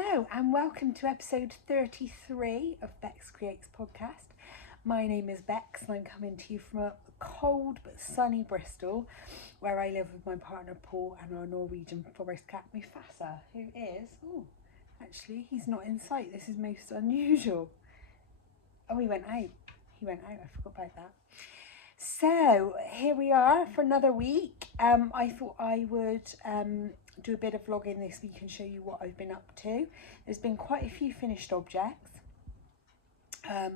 Hello and welcome to episode 33 of Beks Creates podcast. My name is Beks and I'm coming to you from a cold but sunny Bristol, where I live with my partner Paul and our Norwegian forest cat Mufasa, who is, actually he's not in sight. This is most unusual. Oh, he went out. I forgot about that. So here we are for another week. I thought I would do a bit of vlogging this week and show you what I've been up to. There's been quite a few finished objects. I've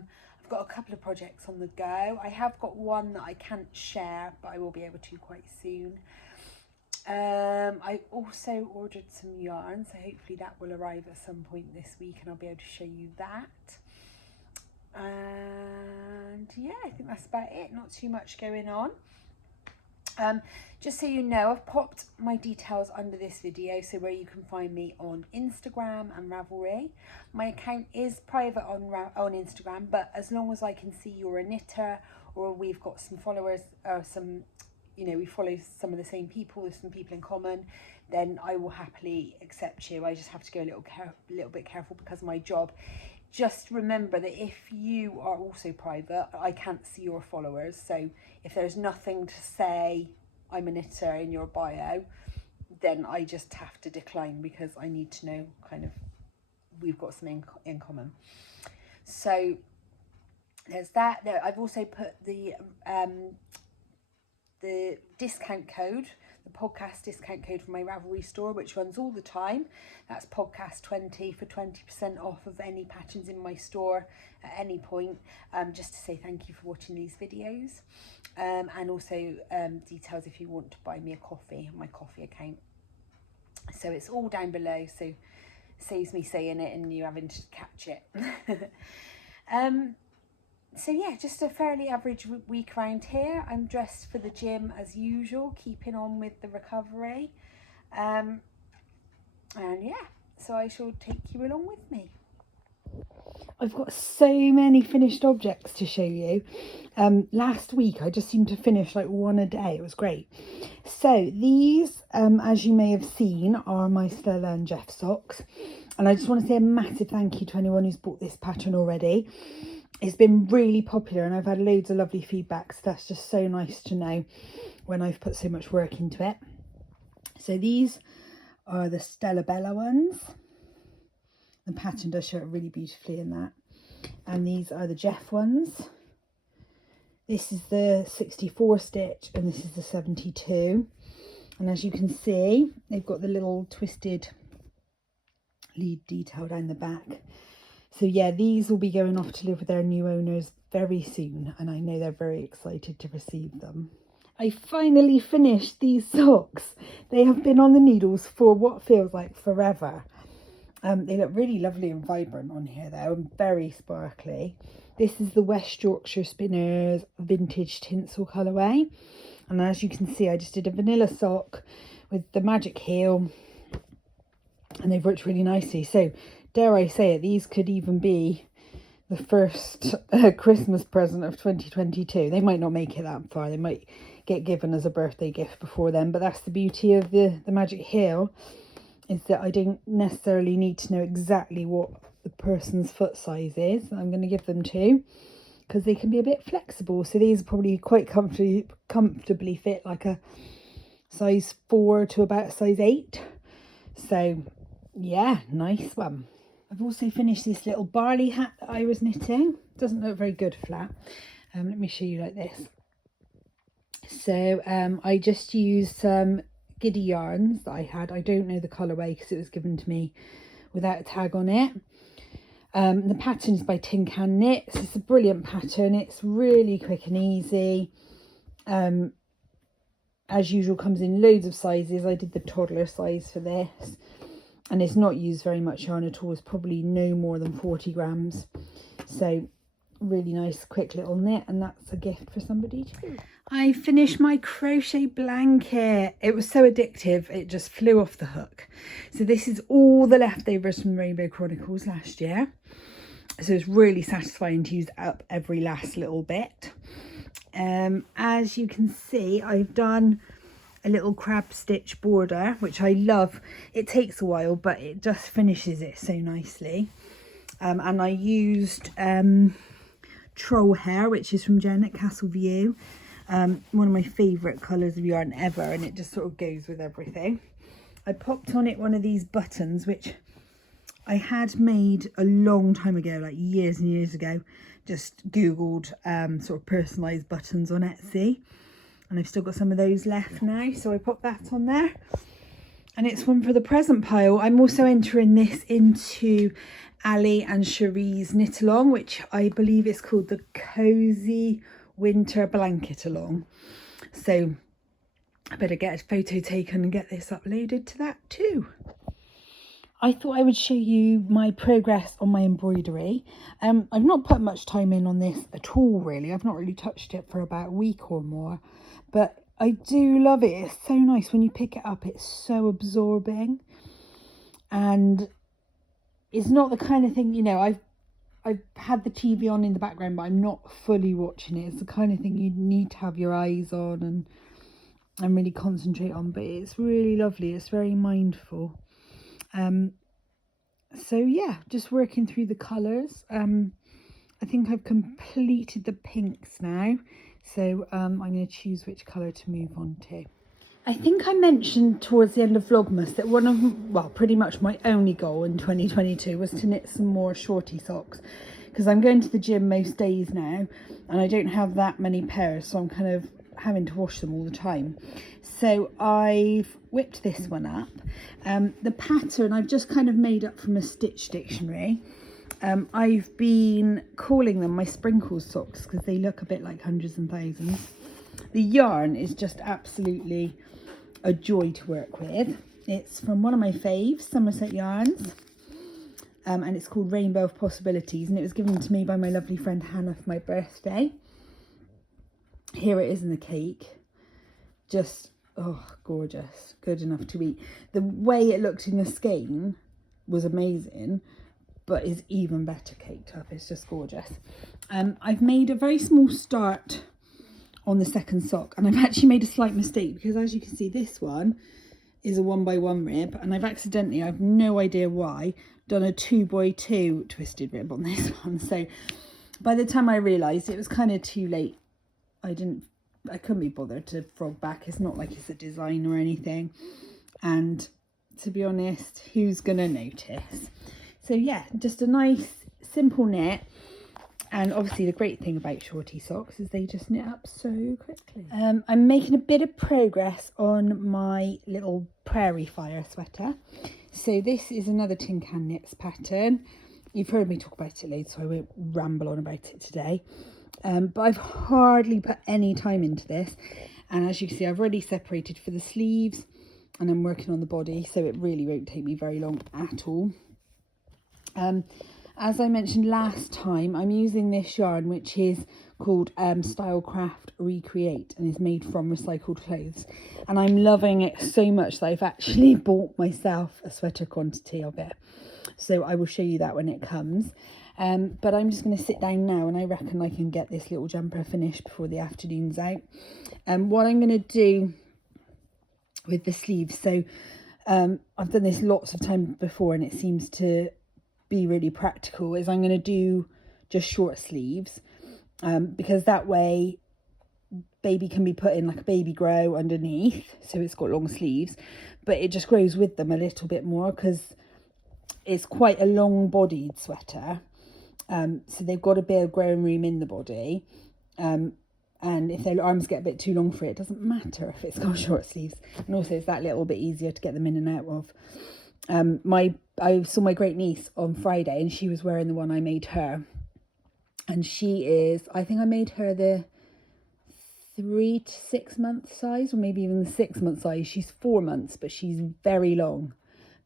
got a couple of projects on the go. I have got one that I can't share, but I will be able to quite soon. I also ordered some yarn, so hopefully that will arrive at some point this week and I'll be able to show you that. And yeah, I think that's about it. Not too much going on. Just so you know, I've popped my details under this video, so where you can find me on Instagram and Ravelry. My account is private on Instagram, but as long as I can see you're a knitter or we've got some followers or some, we follow some of the same people, there's some people in common, then I will happily accept you. I just have to go a little bit careful because of my job. Just remember that if you are also private, I can't see your followers. So if there's nothing to say I'm a knitter in your bio, then I just have to decline because I need to know kind of we've got something in common. So there's that. I've also put the discount code, the podcast discount code for my Ravelry store, which runs all the time. That's podcast20 for 20% off of any patterns in my store at any point, just to say thank you for watching these videos, and also details if you want to buy me a coffee on my Kofi account. So it's all down below, so saves me saying it and you having to catch it. So yeah, just a fairly average week around here. I'm dressed for the gym as usual, keeping on with the recovery. And yeah, so I shall take you along with me. I've got so many finished objects to show you. Last week I just seemed to finish like one a day. It was great. So these, as you may have seen, are my Stella and Jeff socks. And I just want to say a massive thank you to anyone who's bought this pattern already. It's been really popular and I've had loads of lovely feedback, so that's just so nice to know when I've put so much work into it. So these are the Stella Bella ones. The pattern does show it really beautifully in that. And these are the Jeff ones. This is the 64 stitch and this is the 72. And as you can see, they've got the little twisted lead detail down the back. So yeah, these will be going off to live with their new owners very soon, and I know they're very excited to receive them. I finally finished these socks. They have been on the needles for what feels like forever. They look really lovely and vibrant on here though, and very sparkly. This is the West Yorkshire Spinners vintage tinsel colourway, and as you can see I just did a vanilla sock with the magic heel and they've worked really nicely. So dare I say it, these could even be the first Christmas present of 2022. They might not make it that far. They might get given as a birthday gift before then. But that's the beauty of the magic heel, is that I don't necessarily need to know exactly what the person's foot size is I'm going to give them to, because they can be a bit flexible. So these probably quite comfortably fit like a size 4 to about a size 8. So yeah, nice one. I've also finished this little barley hat that I was knitting. Doesn't look very good flat. Let me show you like this. So I just used some Giddy yarns that I had. I don't know the colourway because it was given to me without a tag on it. The pattern is by Tin Can Knits. It's a brilliant pattern. It's really quick and easy. As usual, comes in loads of sizes. I did the toddler size for this. And it's not used very much yarn at all. It's probably no more than 40 grams. So really nice quick little knit, and that's a gift for somebody too. I finished my crochet blanket. It was so addictive, it just flew off the hook. So this is all the leftovers from Rainbow Chronicles last year. So it's really satisfying to use up every last little bit. As you can see, I've done a little crab stitch border, which I love. It takes a while, but it just finishes it so nicely. And I used troll hair, which is from Jen at Castle View. One of my favourite colours of yarn ever, and it just sort of goes with everything. I popped on it one of these buttons, which I had made a long time ago, like years and years ago. Just Googled sort of personalised buttons on Etsy. And I've still got some of those left now, so I popped that on there. And it's one for the present pile. I'm also entering this into Ali and Cherie's knit along, which I believe is called the Cozy Winter Blanket Along. So I better get a photo taken and get this uploaded to that too. I thought I would show you my progress on my embroidery. I've not put much time in on this at all, really. I've not really touched it for about a week or more. But I do love it. It's so nice when you pick it up. It's so absorbing. And it's not the kind of thing, you know, I've had the TV on in the background, but I'm not fully watching it. It's the kind of thing you need to have your eyes on and really concentrate on. But it's really lovely. It's very mindful. So yeah, just working through the colours. I think I've completed the pinks now. So I'm going to choose which colour to move on to. I think I mentioned towards the end of Vlogmas that one of, well, pretty much my only goal in 2022 was to knit some more shorty socks. Because I'm going to the gym most days now and I don't have that many pairs, so I'm kind of having to wash them all the time. So I've whipped this one up. The pattern I've just kind of made up from a stitch dictionary. I've been calling them my sprinkles socks because they look a bit like hundreds and thousands. The yarn is just absolutely a joy to work with. It's from one of my faves, Somerset Yarns, and it's called Rainbow of Possibilities, and it was given to me by my lovely friend Hannah for my birthday. Here it is in the cake. Just, oh, gorgeous. Good enough to eat. The way it looked in the skein was amazing, but is even better caked up. It's just gorgeous. I've made a very small start on the second sock, and I've actually made a slight mistake because, as you can see, this one is a 1x1 rib, and I've accidentally, I've no idea why, done a 2x2 twisted rib on this one. So by the time I realised, it was kind of too late. I couldn't be bothered to frog back. It's not like it's a design or anything, and to be honest, who's gonna notice? So yeah, just a nice simple knit. And obviously the great thing about shorty socks is they just knit up so quickly. I'm making a bit of progress on my little prairie fire sweater. So this is another Tin Can Knits pattern. You've heard me talk about it loads, so I won't ramble on about it today. But I've hardly put any time into this. And as you can see, I've already separated for the sleeves and I'm working on the body, so it really won't take me very long at all. As I mentioned last time, I'm using this yarn, which is called Stylecraft Recreate, and is made from recycled clothes. And I'm loving it so much that I've actually bought myself a sweater quantity of it. So I will show you that when it comes. But I'm just going to sit down now, and I reckon I can get this little jumper finished before the afternoon's out. What I'm going to do with the sleeves, so I've done this lots of times before and it seems to be really practical, is I'm going to do just short sleeves, because that way baby can be put in like a baby grow underneath, so it's got long sleeves, but it just grows with them a little bit more because it's quite a long bodied sweater, so they've got a bit of growing room in the body, and if their arms get a bit too long for it, it doesn't matter if it's got short sleeves. And also it's that little bit easier to get them in and out of. I saw my great niece on Friday and she was wearing the one I made her, and she is, I think I made her the 3 to 6 month size, or maybe even the 6 month size. She's 4 months, but she's very long,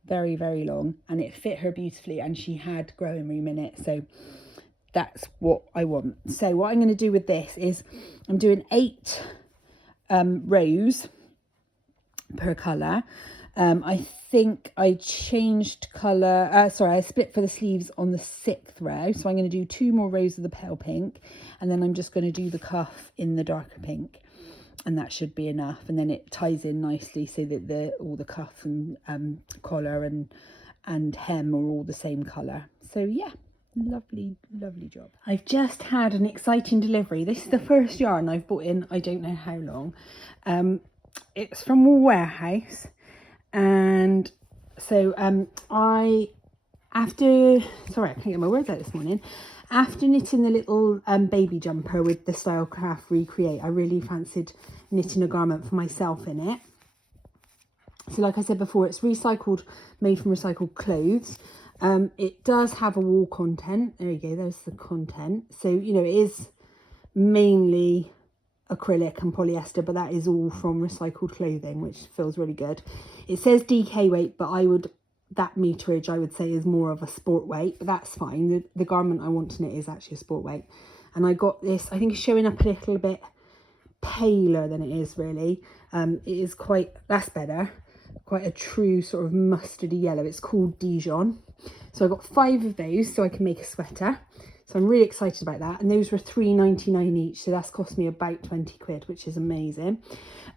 very long, and it fit her beautifully, and she had growing room in it, so that's what I want. So what I'm going to do with this is I'm doing 8 rows per colour. I think I changed colour, I split for the sleeves on the 6th row, so I'm going to do 2 more rows of the pale pink, and then I'm just going to do the cuff in the darker pink. and that should be enough. And then it ties in nicely so that all the cuff and collar and hem are all the same colour. So yeah, lovely job. I've just had an exciting delivery. This is the first yarn I've bought in I don't know how long. It's from a warehouse, and so I can't get my words out this morning. After knitting the little baby jumper with the Stylecraft Recreate, I really fancied knitting a garment for myself in it. So like I said before, it's recycled, made from recycled clothes. It does have a wall content. There you go, there's the content. So, you know, it is mainly acrylic and polyester, but that is all from recycled clothing, which feels really good. It says DK weight, but that meterage I would say is more of a sport weight, but that's fine. The garment I want to knit is actually a sport weight. And I got this, I think it's showing up a little bit paler than it is really. It is that's better. Quite a true sort of mustardy yellow. It's called Dijon. So I got 5 of those so I can make a sweater. So I'm really excited about that. And those were £3.99 each. So that's cost me about 20 quid, which is amazing.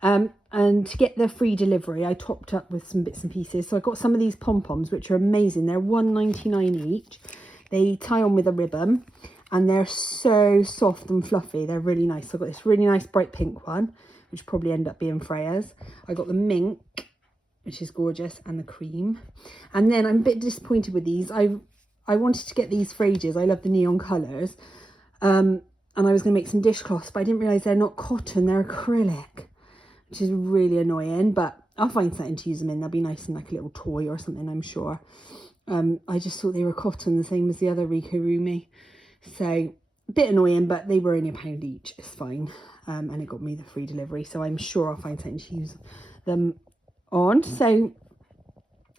And to get the free delivery, I topped up with some bits and pieces. So I got some of these pom-poms, which are amazing. They're £1.99 each. They tie on with a ribbon and they're so soft and fluffy. They're really nice. So I got this really nice bright pink one, which probably end up being Freya's. I got the mink, which is gorgeous, and the cream. And then I'm a bit disappointed with these. I wanted to get these for ages. I love the neon colours. And I was going to make some dishcloths, but I didn't realise they're not cotton, they're acrylic, which is really annoying, but I'll find something to use them in. They'll be nice in like a little toy or something, I'm sure. I just thought they were cotton, the same as the other Rico Rumi. So a bit annoying, but they were only £1 each. It's fine. And it got me the free delivery, so I'm sure I'll find something to use them on. So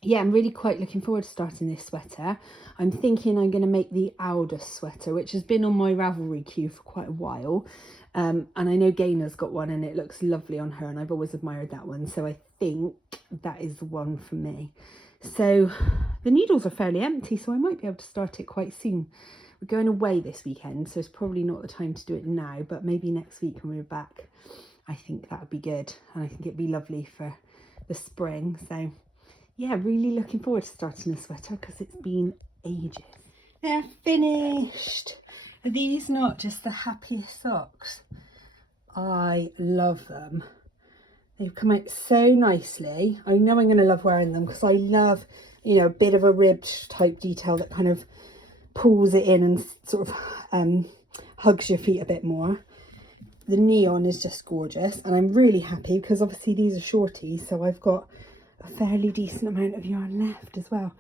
yeah, I'm really quite looking forward to starting this sweater. I'm thinking I'm going to make the Aldous sweater, which has been on my Ravelry queue for quite a while. And I know Gaina's got one and it looks lovely on her, and I've always admired that one. So I think that is the one for me. So the needles are fairly empty, so I might be able to start it quite soon. We're going away this weekend, so it's probably not the time to do it now, but maybe next week when we're back, I think that would be good. And I think it'd be lovely for the spring. So yeah, really looking forward to starting a sweater because it's been ages. They're finished. Are these not just the happiest socks? I love them. They've come out so nicely. I know I'm going to love wearing them because I love, you know, a bit of a ribbed type detail that kind of pulls it in and sort of hugs your feet a bit more. The neon is just gorgeous, and I'm really happy because obviously these are shorties, so I've got a fairly decent amount of yarn left as well.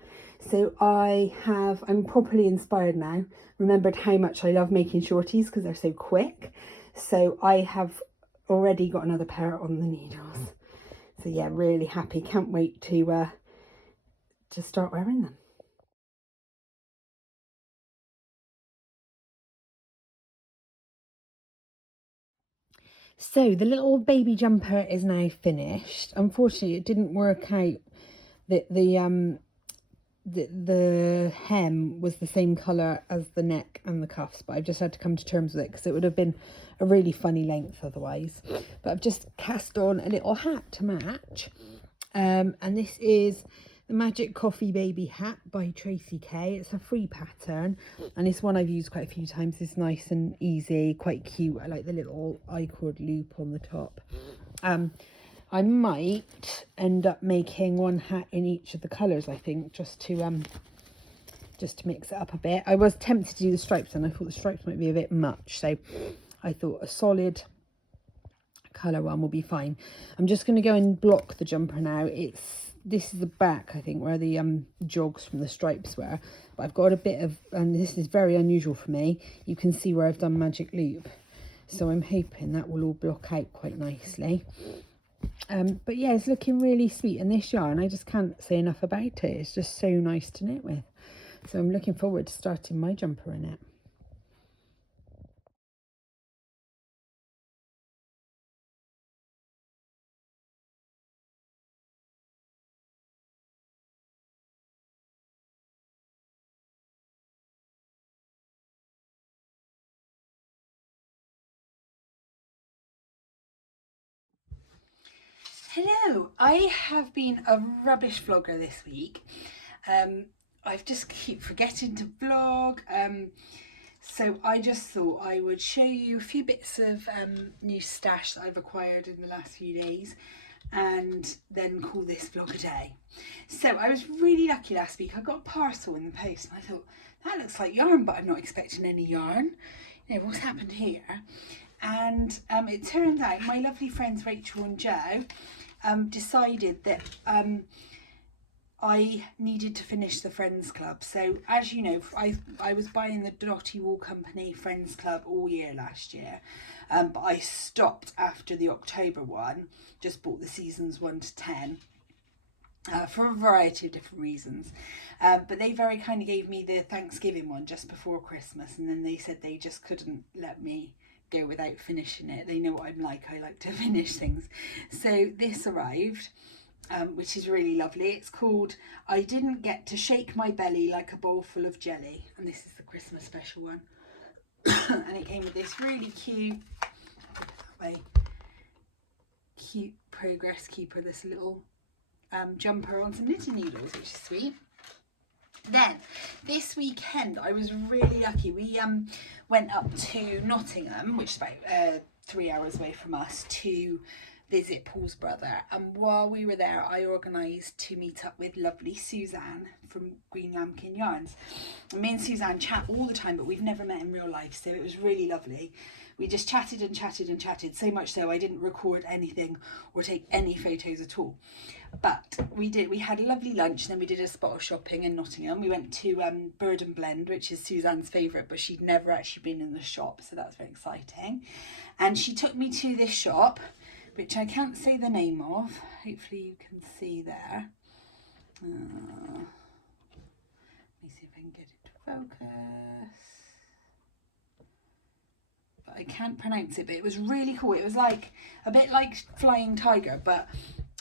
So I'm properly inspired now. Remembered how much I love making shorties because they're so quick. So I have already got another pair on the needles. So yeah, really happy. Can't wait to start wearing them. So the little baby jumper is now finished. Unfortunately, it didn't work out that the hem was the same colour as the neck and the cuffs, but I've just had to come to terms with it because it would have been a really funny length otherwise. But I've just cast on a little hat to match, and this is the Magic Coffee Baby Hat by Tracy K. It's a free pattern, and it's one I've used quite a few times. It's nice and easy, quite cute. I like the little I-cord loop on the top. I might end up making one hat in each of the colours, I think, just to mix it up a bit. I was tempted to do the stripes, and I thought the stripes might be a bit much, so I thought a solid colour one will be fine. I'm just going to go and block the jumper now. This is the back, I think, where the jogs from the stripes were, but I've got a bit of, and this is very unusual for me, you can see where I've done magic loop, so I'm hoping that will all block out quite nicely. But yeah, it's looking really sweet, and this yarn, I just can't say enough about it. It's just so nice to knit with, so I'm looking forward to starting my jumper in it. Hello, I have been a rubbish vlogger this week. I've just keep forgetting to vlog, so I just thought I would show you a few bits of new stash that I've acquired in the last few days and then call this vlog a day. So I was really lucky last week. I got a parcel in the post and I thought, that looks like yarn, but I'm not expecting any yarn. You know, what's happened here? And it turned out my lovely friends Rachel and Joe decided that I needed to finish the Friends Club. So as you know, I was buying the Dotty Wool Company Friends Club all year last year, but I stopped after the October one, just bought the seasons 1 to 10. For a variety of different reasons, but they very kindly gave me the Thanksgiving one just before Christmas, and then they said they just couldn't let me go without finishing it. They know what I'm like, I like to finish things. So this arrived, which is really lovely. It's called I Didn't Get to Shake My Belly Like a Bowl Full of Jelly, and this is the Christmas special one. And it came with this really cute progress keeper, this little jumper on some knitting needles, which is sweet. Then this weekend I was really lucky. We went up to Nottingham, which is about 3 hours away from us, to visit Paul's brother, and while we were there I organised to meet up with lovely Suzanne from Green Lambkin Yarns. And me and Suzanne chat all the time, but we've never met in real life, so it was really lovely. We just chatted and chatted and chatted, so much so I didn't record anything or take any photos at all. But we had a lovely lunch, and then we did a spot of shopping in Nottingham. We went to Bird and Blend, which is Suzanne's favourite, but she'd never actually been in the shop, so that's very exciting. And she took me to this shop, which I can't say the name of. Hopefully you can see there. Let me see if I can get it to focus. But I can't pronounce it, but it was really cool. It was like a bit like Flying Tiger, but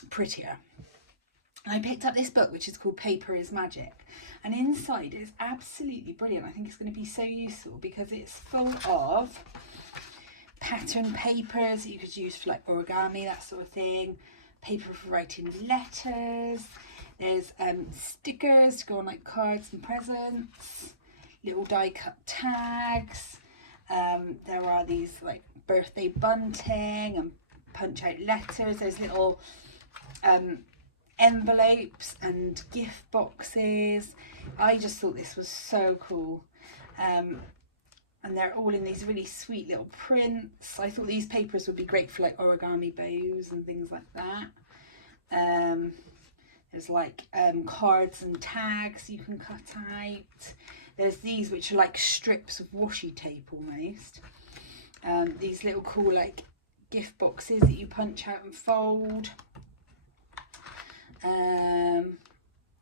prettier. And I picked up this book, which is called Paper is Magic, and inside is absolutely brilliant. I think it's going to be so useful because it's full of pattern papers that you could use for like origami, that sort of thing, paper for writing letters, there's stickers to go on like cards and presents, little die cut tags, there are these like birthday bunting and punch out letters, there's little envelopes and gift boxes. I just thought this was so cool, and they're all in these really sweet little prints. I thought these papers would be great for like origami bows and things like that. There's like cards and tags you can cut out. There's these which are like strips of washi tape almost. These little cool like gift boxes that you punch out and fold.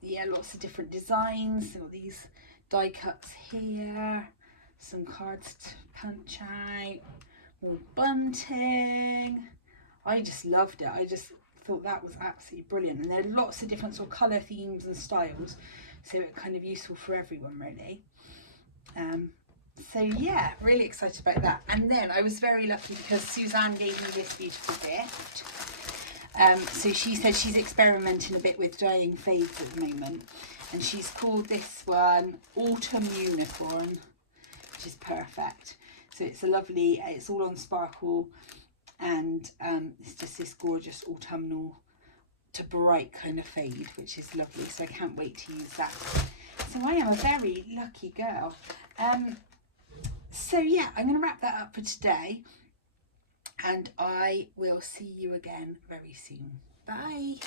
Yeah, lots of different designs. So these die cuts here, some cards to punch out, more bunting. I just loved it. I just thought that was absolutely brilliant, and there are lots of different sort of colour themes and styles, so it's kind of useful for everyone really. So yeah, really excited about that. And then I was very lucky because Suzanne gave me this beautiful gift. So she said she's experimenting a bit with dyeing fades at the moment, and she's called this one Autumn Unicorn, which is perfect. So it's a lovely, it's all on sparkle, and it's just this gorgeous autumnal to bright kind of fade, which is lovely. So I can't wait to use that. So I am a very lucky girl. So yeah, I'm going to wrap that up for today, and I will see you again very soon. Bye.